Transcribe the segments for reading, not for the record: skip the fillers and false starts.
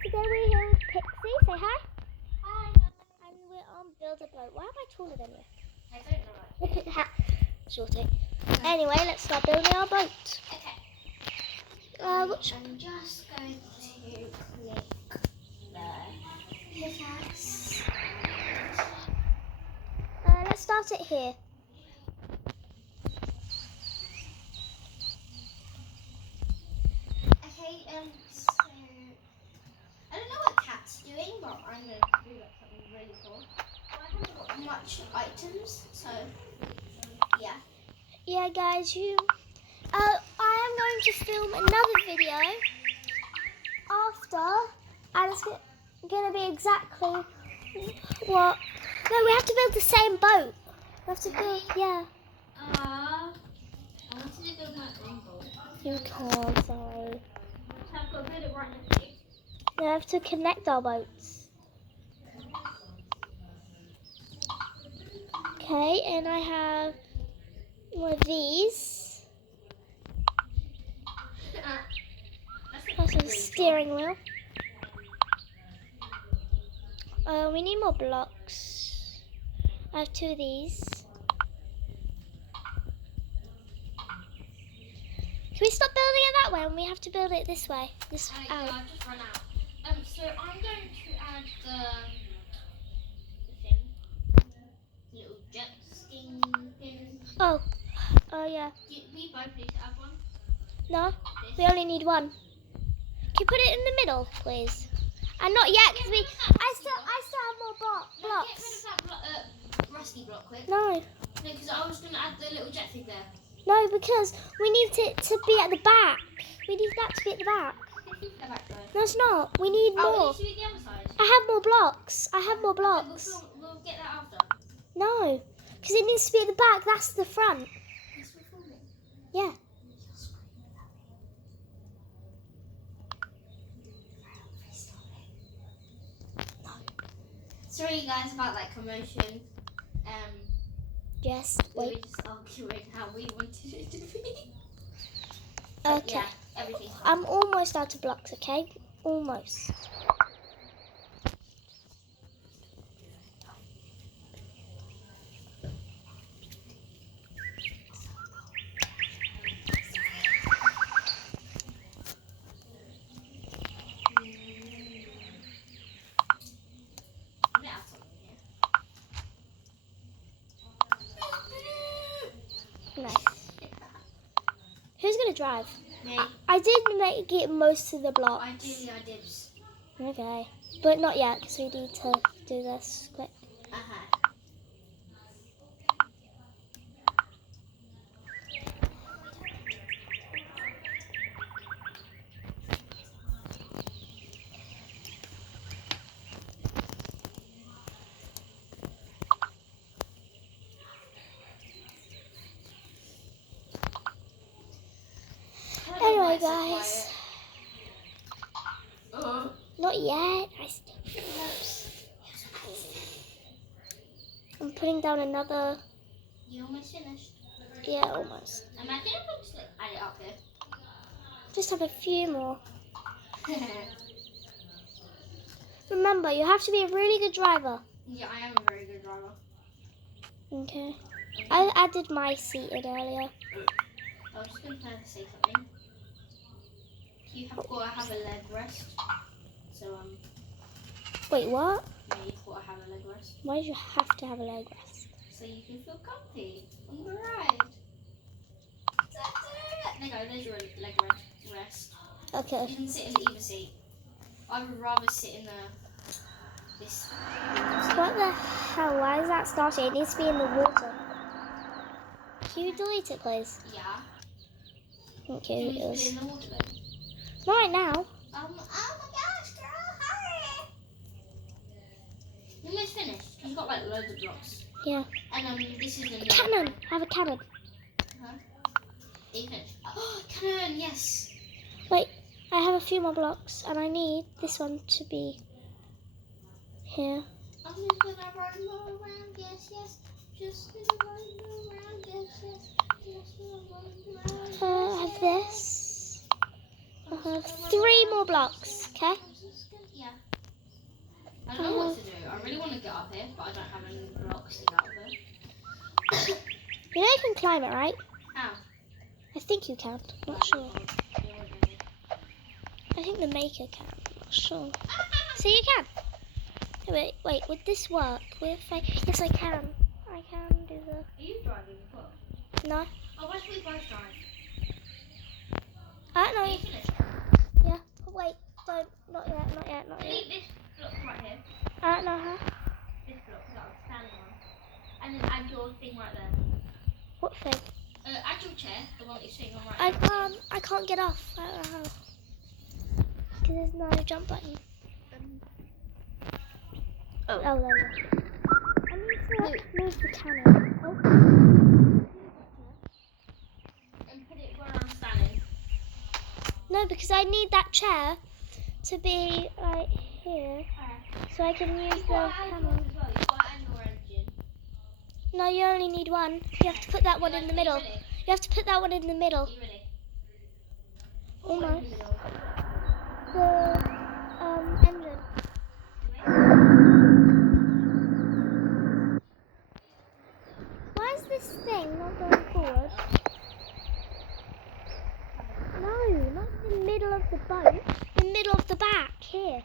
Today we're here with Pixie. Say hi. Hi. And we're on Build a Boat. Why am I taller than you? I don't know. Look at that. Shorty. Anyway, let's start building our boat. Okay. Which... I'm just going to click the pickaxe. let's start it here. Okay, so I don't know what Cat's doing, but I'm going to do like something really cool. I haven't got much items, so yeah. Yeah, guys, I am going to film another video after, and it's going to be exactly what. No, we have to build the same boat. We have to build, yeah. I wanted to build my own boat. You can't, sorry. I've got to build it right next to you. We have to connect our boats. Okay, and I have one of these. That's a steering wheel. We need more blocks. I have two of these. Can we stop building it that way and we have to build it this way? This Yeah, out. I've just run out. So I'm going to add the thing, little jet ski thing. Oh yeah. We both need to add one. No, we only need one. Can you put it in the middle, please? And not yet, because I still have more blocks. Get rid of that rusty block quick. No, because I was going to add the little jet thing there. no, because we need it to be at the back. We need that to be at the back. No, it's not. We need more. Oh, we need to be at the other side. I have more blocks. I have more blocks. We'll get that after. No, because it needs to be at the back. That's the front. Yes, we're filming. Yeah. Sorry guys about that commotion. Yes. We were Wait. just arguing how we wanted it to be. Okay. Yeah, everything's fine. I'm almost out of blocks. Okay. Almost. Nice. Who's gonna drive? Me. I did make it most of the blocks. Ideally, I did. Okay, but not yet because we need to do this quick. Anyway, guys. Not yet. I still close. I'm putting down another. You almost finished. Yeah, almost. Imagine if I just add it up here. Just have a few more. Remember, you have to be a really good driver. Yeah, I am a very good driver. Okay. I added my seat in earlier. I was just going to say something. You have got to have a leg rest. So, Wait, what? yeah, you've got to have a leg rest. Why did you have to have a leg rest? So you can feel comfy on the ride. There you go, there's your leg rest. Okay. You can sit in either seat. I would rather sit in this. What the hell? Why is that starting? It needs to be in the water. Can you delete it, please? Yeah. Thank Can you. you put it in the water then? Not right now. Oh my gosh, girl, hurry! You almost finished. You've got like loads of blocks. Yeah. And this is the Cannon. I have a cannon. Huh? Are you finished? Oh, cannon, yes. Wait, I have a few more blocks, and I need this one to be here. I'm just gonna run around, yes, yes. Just gonna run around, yes, yes. Just gonna run around. I have this. I have 3 more blocks, okay? I don't know what to do. I really want to get up here, but I don't have any blocks to get up there. You know you can climb it, right? How? I think you can. Not sure. I think the maker can. Not sure. So you can. Wait, would this work? Yes, I can. I can do the... Are you driving as well? No. Oh, why should we both drive? I don't Are know. you finished? Yeah. Wait, don't. Not yet. Delete this block right here. I don't know how. This block that I'm standing on. And then add your thing right there. What thing? Add your chair, the one that you're sitting on right now. I can't get off. I don't know how. Because there's no jump button. Oh, there we go. I need to move the cannon. Oh. And put it where I'm standing. No, because I need that chair to be right here, so I can use the cannon. You've got to add your engine. No, you only need one. You have to put that one in the middle. Ready? You have to put that one in the middle. Are you ready? Almost. The engine. Why is this thing not going forward? No, not in the middle of the boat. The middle of the back, here.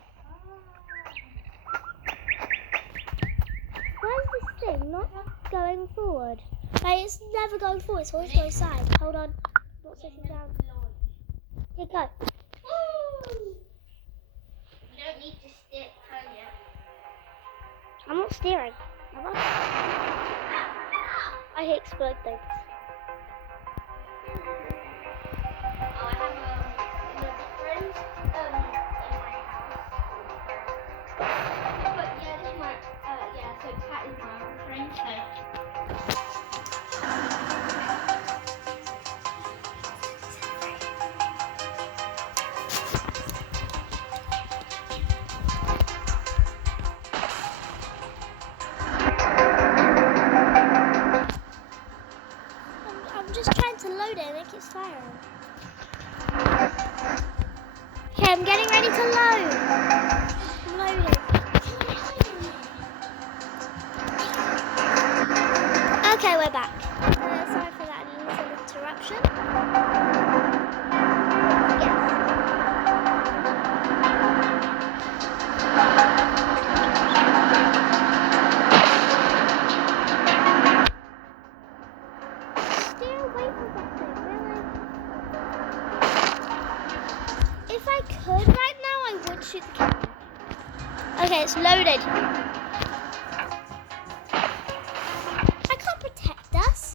Why is this thing not going forward? Like, it's never going forward, it's always going side. Hold on. Not sitting down. Here, go. You don't need to stick, turn yet. I'm not steering. Am I? I hate explode things. Oh, I have another friend in my house. But yeah, this is my so Kat is my other friend. So. I'm just trying to load it and it keeps firing. Okay, I'm getting ready to load. I'm loading. Okay, we're back. Sorry for that little interruption. Yes. Steer away from that thing, really. If I could right now, I would shoot the camera. Okay, it's loaded.